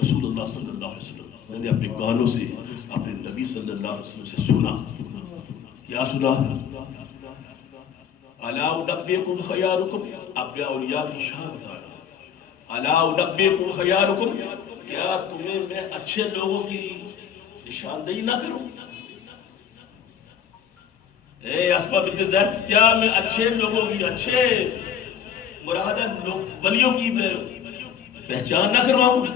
رسول اللہ صلی اللہ علیہ وسلم، میں نے اپنے کانوں سے اپنے نبی صلی اللہ علیہ وسلم سے سنا. کیا سنا؟ الا انبئکم خیارکم، اپنے اولیاء کی شان بتا رہا. الا انبئکم خیارکم، کیا تمہیں میں اچھے لوگوں کی نشاندہی نہ کروں؟ اے اسما بنت زید، کیا میں اچھے لوگوں کی، اچھے مراد ولیوں کی میں پہچان نہ کرواؤں؟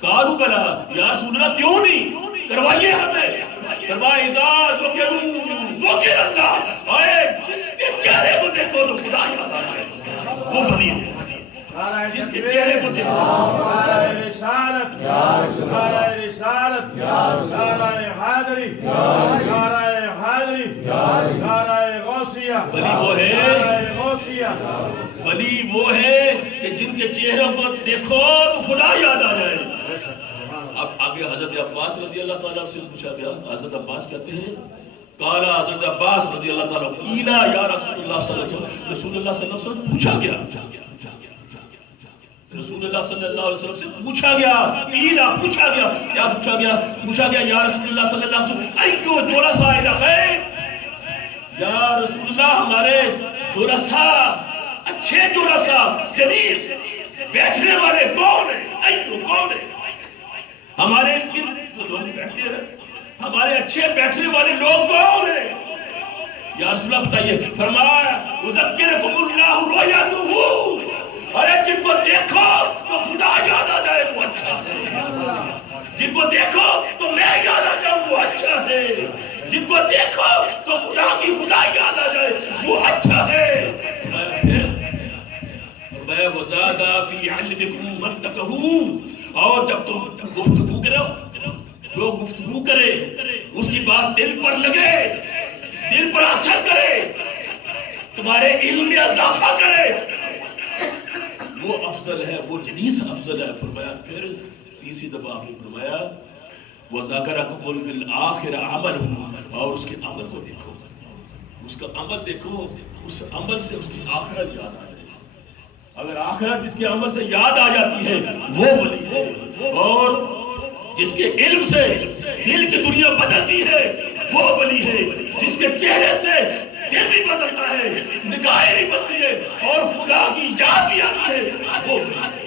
قالوا بلا، یا رسول اللہ کیوں نہیں، کروائیے ہمیں. فرمایا اذا ذکر اللہ، اے جس کے چہرے کو دیکھو تو خدا یاد آ جائے، وہ ولی ہے. جس کے چہرے کو دیکھو. نعرہ رسالت، نعرہ رسالت، نعرہ حیدری، نعرہ حیدری، نعرہ غوثیہ. ولی وہ ہے، نعرہ غوثیہ. ولی وہ ہے کہ جن کے چہروں کو دیکھو تو خدا یاد آ جائے. اب آگے حضرت عباس رضی اللہ تعالیٰ سے پوچھا گیا. حضرت عباس کہتے ہیں قالا، حضرت عباس رضی اللہ تعالیٰ قیلا یا رسول اللہ صلی اللہ علیہ وسلم، رسول اللہ صلی اللہ علیہ وسلم پوچھا گیا، رسول اللہ صلی اللہ علیہ وسلم سے پوچھا گیا. قیلا پوچھا گیا، کیا پوچھا گیا؟ پوچھا گیا یا رسول اللہ صلی اللہ علیہ وسلم ایو جلساء الخیر، یا رسول اللہ ہمارے جلساء، اچھے جلساء، جلیس، بیٹھنے والے کون ہیں؟ ایو کون ہیں؟ ہمارے جو لوگ بیٹھتے ہیں، ہمارے اچھے بیٹھنے والے لوگ کون ہیں؟ یا رسول اللہ بتائیے. فرمایا اذکرکم اللہ رؤیتہ، ارے جن کو دیکھو تو خدا یاد آ جائے وہ اچھا ہے. جن کو دیکھو تو میں یاد آ جاؤں وہ اچھا ہے. جن کو دیکھو تو خدا کی خدا یاد آ جائے وہ اچھا ہے. پھر فرمایا وزادہ فی علمکم منطقہ، اور جب تم گفتگو کرو، جو گفتگو کرے اس کی بات دل پر لگے، دل پر اثر کرے، تمہارے علم میں اضافہ کرے، وہ افضل ہے، وہ جلیس افضل ہے. فرمایا پھر تیسری دفعہ آپ نے فرمایا وَذَكَرَكُمُ بِالْآخِرَ عَمَلُهُ، اور اس کے عمل کو دیکھو، اس کا عمل دیکھو، اس عمل سے اس کی آخرت یاد آ جائے. اگر آخرت جس کے عمل سے یاد آ جاتی ہے وہ ولی ہے، اور جس کے علم سے دل کی دنیا بدلتی ہے وہ ولی ہے. جس کے چہرے سے دل بھی بدلتا ہے، نگاہیں بھی بدلتی ہے اور خدا کی یاد بھی آتی ہے وہ ولی ہے.